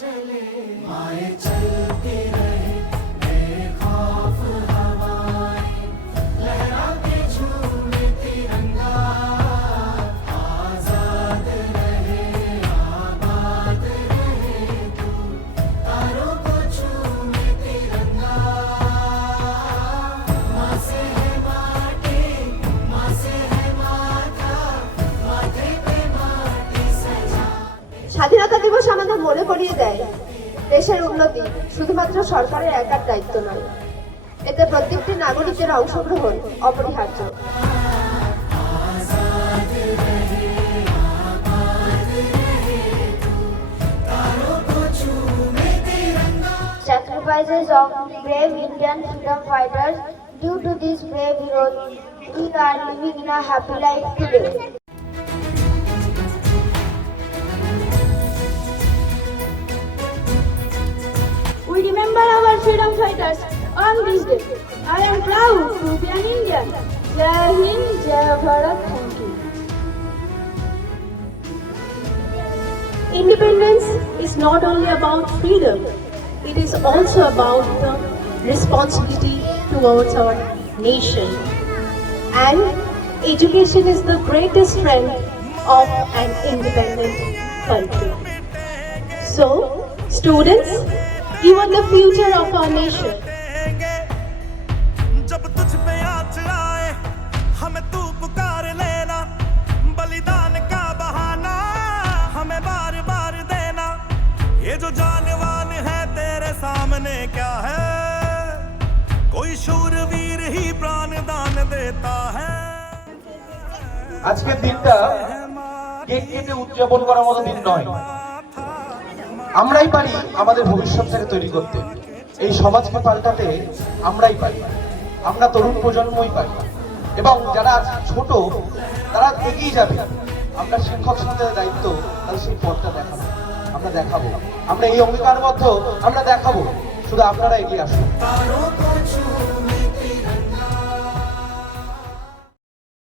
चले माए चलती रहे बेखौफ हवाएं लहरा के झूमे तिरंगा आजाद रहे आबाद रहे तू तारों को झूमे तिरंगा माँ से है माटी माँ से है माथा माथे पे माटी सजा। স্বাধীনতা দিবস আমাদের মনে করিয়ে দেয় দেশের উন্নতি শুধুমাত্র সরকারের একার দায়িত্ব নয়, এতে প্রত্যেকটি নাগরিকের অংশগ্রহণ অপরিহার্য। Sacrifices of brave Indian freedom fighters. Due to these brave heroes, we are living in a happy life today. We remember our freedom fighters on this day. I am proud to be an Indian. Jai Hind, Jai Bharat. Thank you. Independence is not only about freedom, it is also about the responsibility towards our nation. And education is the greatest strength of an independent country. So, students, you are the future of our nation. जब तुझ पे आँच आए हमें तू पुकार लेना बलिदान का बहाना हमें बार बार देना ये जो जानवान है तेरे सामने क्या है कोई शूरवीर ही प्राण दान देता है। আজকের দিনটা কেক কেটে উদযাপন করার মতো দিন নয়। আমরাই পারি আমাদের ভবিষ্যৎটাকে তৈরি করতে, এই সমাজকে পাল্টাতে আমরাই পারি, আমরা তরুণ প্রজন্মই পারি। এবং যারা আজ ছোট তারা এগিয়ে যাবে, আমরা শিক্ষক সমাজের দায়িত্ব তাহলে সেই পথটা দেখাবো, আমরা দেখাবো, আমরা এই অঙ্গীকারবদ্ধ, আমরা দেখাবো, শুধু আপনারা এগিয়ে আসুন।